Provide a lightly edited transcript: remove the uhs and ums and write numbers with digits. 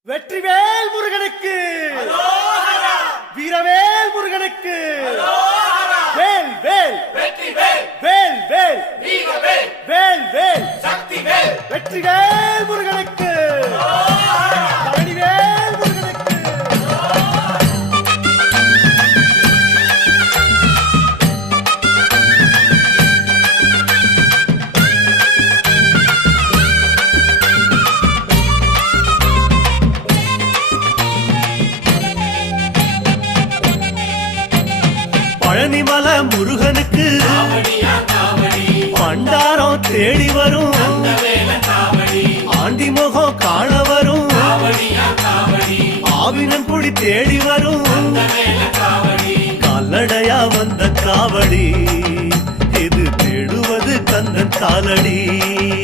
வெற்றிவேல் முருகனுக்கு, வீரவேல் முருகனுக்கு, வேல் வேல் வேல் வேல் வேல் வேல் வெற்றிவேல் முருகனுக்கு, பழனிவேல் முருகனுக்கு. பழனிமல முருகனுக்கு பண்டாரம் தேடி வரும், ஆண்டி முகம் காண வரும், ஆவினன் குடி தேடி வரும், கால்நடையா வந்த காவடி இது தேடுவது கந்தன் காலடி.